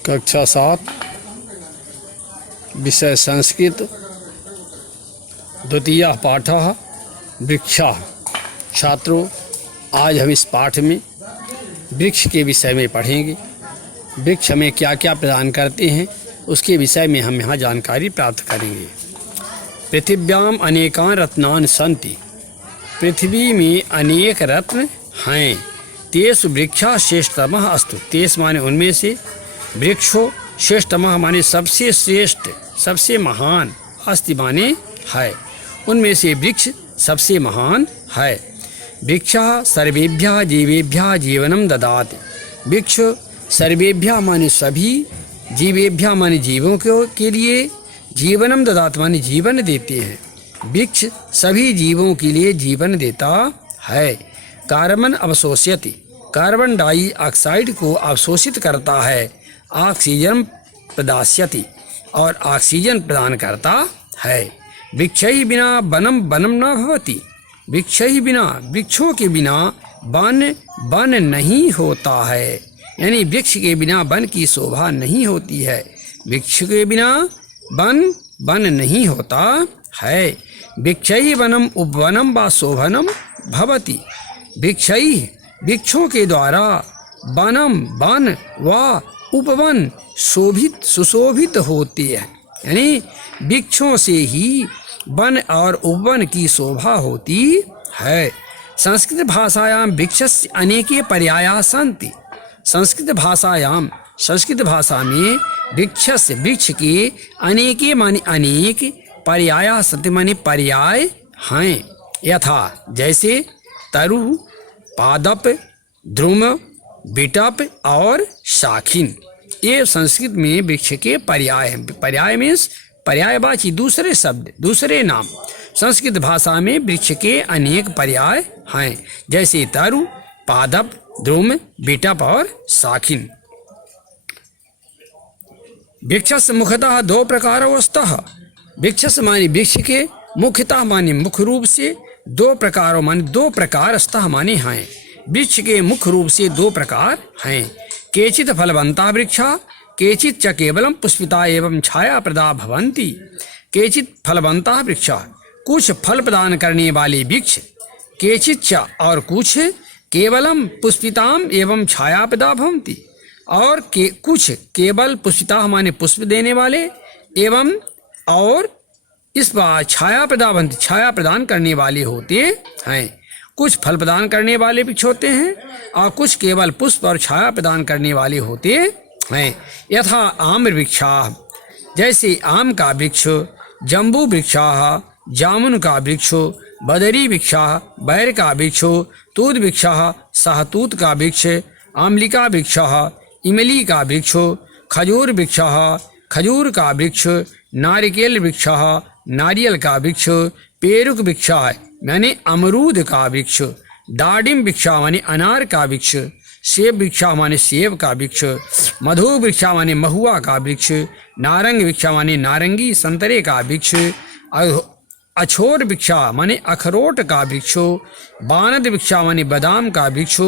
कक्षा 7 विषय संस्कृत द्वितीयः पाठः वृक्षः। छात्रों, आज हम इस पाठ में वृक्ष के विषय में पढ़ेंगे। वृक्ष हमें क्या क्या प्रदान करते हैं उसके विषय में हम यहाँ जानकारी प्राप्त करेंगे। पृथिव्याम अनेकान रत्नान सन्ति, पृथ्वी में अनेक रत्न हैं। तेषु वृक्षा श्रेष्ठतमः अस्तु, तेष माने उनमें से, वृक्षो श्रेष्ठतमः माने सबसे श्रेष्ठ सबसे महान, अस्ति माने है, उनमें से वृक्ष सबसे महान है। वृक्षः सर्वेभ्यः जीवेभ्यः जीवनं ददाति, वृक्ष सर्वेभ्यः माने सभी, जीवेभ्यः माने जीवों के लिए, जीवनम ददाति माने जीवन देते हैं। वृक्ष सभी जीवों के लिए जीवन देता है। कार्बन अवशोष्यति, कार्बन डाइऑक्साइड को अवशोषित करता है। ऑक्सीजन प्रदास्यति, और ऑक्सीजन प्रदान करता है। वृक्षै बिना वनम वनम न भवति, वृक्षै बिना वृक्षों के बिना वन नहीं होता है। यानी वृक्ष के बिना वन की शोभा नहीं होती है। वृक्ष के बिना वन नहीं होता है। वृक्षै वनम उपवनम व शोभनम भवति, वृक्षै वृक्षों के द्वारा वनम वन व उपवन शोभित सुशोभित होते हैं। यानी वृक्षों से ही वन और उपवन की शोभा होती है। संस्कृत भाषायां वृक्षस्य अनेके पर्यायाः सन्ति, संस्कृत भाषा में वृक्ष के अनेके माने अनेक, पर्यायाः सन्ति माने पर्याय हैं। यथा जैसे तरु, पादप, ध्रुम, बिटप और शाखिन, ये संस्कृत में वृक्ष के पर्याय हैं। पर्याय मीन्स पर्यायवाची दूसरे शब्द, दूसरे नाम। संस्कृत भाषा में वृक्ष के अनेक पर्याय हैं, जैसे तरु, पादप, ध्रुम, बिटप और शाखिन। वृक्षस्य मुख्यतः दो प्रकारो स्तः, वृक्षस्य माने वृक्ष के, मुख्यतः माने मुख्य रूप से, दो प्रकारों माने दो प्रकार, स्तः माने हैं। वृक्ष के मुख्य रूप से दो प्रकार हैं। केचित् फलवन्ता वृक्षा, केचित् च केवलं पुष्पिता एवं छाया प्रदा भवन्ति। केचित् फलवन्ता वृक्षा, कुछ फल प्रदान करने वाले वृक्ष, केचित् च और कुछ, केवलम पुष्पिताम एवं छाया प्रदा भवन्ति, और कुछ केवल पुष्पिता माने पुष्प देने वाले, एवं और इस बार छाया प्रदा भवन्ति, छाया प्रदान करने वाले होते हैं। कुछ फल प्रदान करने वाले वृक्ष होते हैं और कुछ केवल पुष्प और छाया प्रदान करने वाले होते हैं। यथा आम्र वृक्षाः, जैसे आम का वृक्ष, जम्बू वृक्षाः, जामुन का वृक्ष, बदरी वृक्षाः, बैर का वृक्ष, तूत वृक्षाः, सहतूत का वृक्ष, आम्लिका वृक्षाः, इमली का वृक्ष, खजूर वृक्षाः, खजूर का वृक्ष, नारिकेल वृक्षाः, नारियल का वृक्ष, पेरुक वृक्षाः माने अमरूद का वृक्ष, दाडिम वृक्षा माने अनार का वृक्ष, सेब वृक्षा माने सेब का वृक्ष, मधु वृक्षा माने महुआ का वृक्ष, नारंग वृक्षा माने नारंगी संतरे का वृक्ष, अछोर वृक्षा माने अखरोट का वृक्ष, बानद वृक्षा माने बादाम का वृक्ष।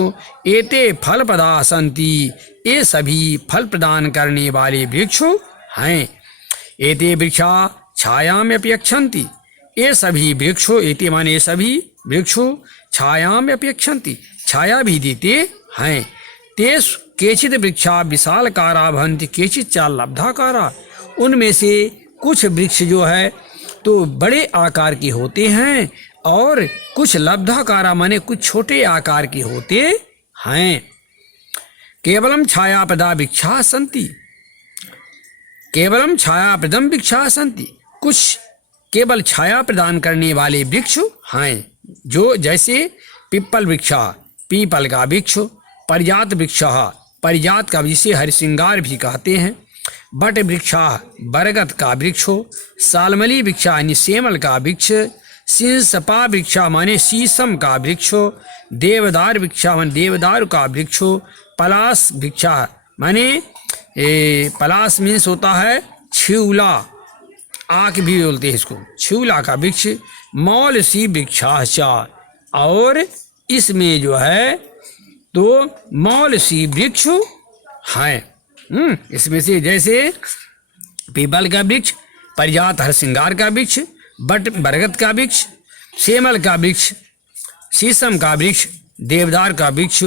एते फल प्रदा सन्ति, ये सभी फल प्रदान करने वाले वृक्ष हैं। एते वृक्षा छायाम अपेक्षन्ति, ये सभी वृक्षों, एते माने सभी वृक्षों, छायाम अपेक्षन्ति, छाया भी देते हैं। तेष केचित् वृक्षा विशालकारा भवन्ति, केचित् च लब्धाकारा, उनमें से कुछ वृक्ष जो है तो बड़े आकार के होते हैं और कुछ लब्धाकारा माने कुछ छोटे आकार के होते हैं। केवलम छायाप्रदा वृक्षा सन्ति, केवलम छायाप्रदम वृक्षा सन्ति, कुछ केवल छाया प्रदान करने वाले वृक्ष हैं, जो जैसे पिप्पल वृक्षा, पीपल का वृक्ष, परिजात वृक्षा, परिजात का जिसे हरिश्रृंगार भी कहते हैं, बट वृक्षा, बरगद का वृक्ष, सालमली वृक्षा यानी सेमल का वृक्ष, सिंसपा वृक्षा माने शीशम का वृक्ष, देवदार वृक्षा माने देवदार का वृक्ष, पलास वृक्षा माने पलास मीन्स होता है छिउला, आँख भी बोलते हैं इसको, छिउला का वृक्ष, मौलसी वृक्षाचा, और इसमें जो है तो मौलसी वृक्ष हैं। इसमें से जैसे पीपल का वृक्ष, परिजात हरसिंगार का वृक्ष, बरगद का वृक्ष, सेमल का वृक्ष, शीशम का वृक्ष, देवदार का वृक्ष,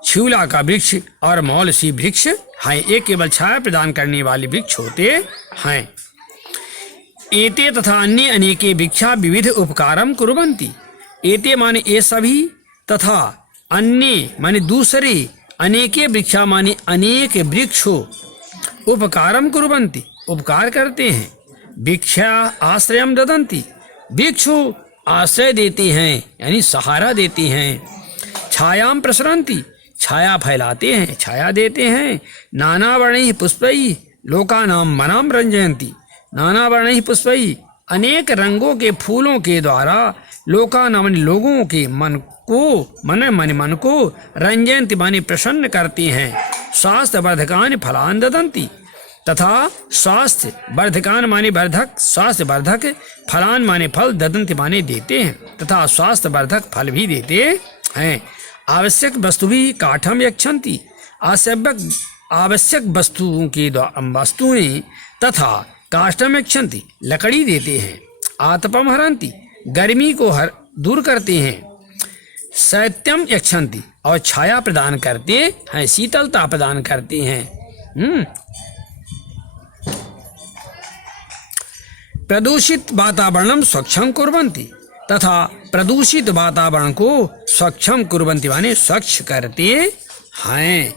छिउला का वृक्ष और मौलसी वृक्ष हैं। ये केवल छाया प्रदान करने वाले वृक्ष होते हैं। एते तथा अन्य अनेके वृक्षा विविध उपकारम कुर्वन्ति। एते माने ये सभी, तथा अन्य माने दूसरे, अनेके वृक्षा माने अनेक वृक्षो, उपकारम कुर्वन्ति उपकार करते हैं। वृक्षा आश्रयम ददन्ति वृक्षो आश्रय देते हैं यानी सहारा देते हैं। छायाम प्रसरन्ति छाया फैलाते हैं, छाया देते हैं। नाना वर्णैः पुष्पैः लोकानां मनां रंजयन्ति नाना वर्णैः पुष्पैः अनेक रंगों के फूलों के द्वारा लोकानां लोगों के मन को रंजयन्ति माने प्रसन्न करती हैं। स्वास्थ्य वर्धकान फलान ददन्ति तथा स्वास्थ्य वर्धकान माने वर्धक, स्वास्थ्य वर्धक, फलान माने फल, ददन्ति माने देते हैं तथा स्वास्थ्य वर्धक फल भी देते हैं। आवश्यक वस्तु भी काठम यक्षन्ति आवश्यक वस्तुओं की वस्तुएं तथा काष्ठम यक्षन्ति लकड़ी देते हैं। आतपम हरन्ति गर्मी को दूर करते हैं। शैत्यम यक्षन्ति और छाया प्रदान करते हैं, शीतलता प्रदान करते हैं। प्रदूषित वातावरणम स्वच्छं कुर्वन्ति तथा प्रदूषित वातावरण को स्वच्छं कुर्वन्ति माने स्वच्छ करते हैं।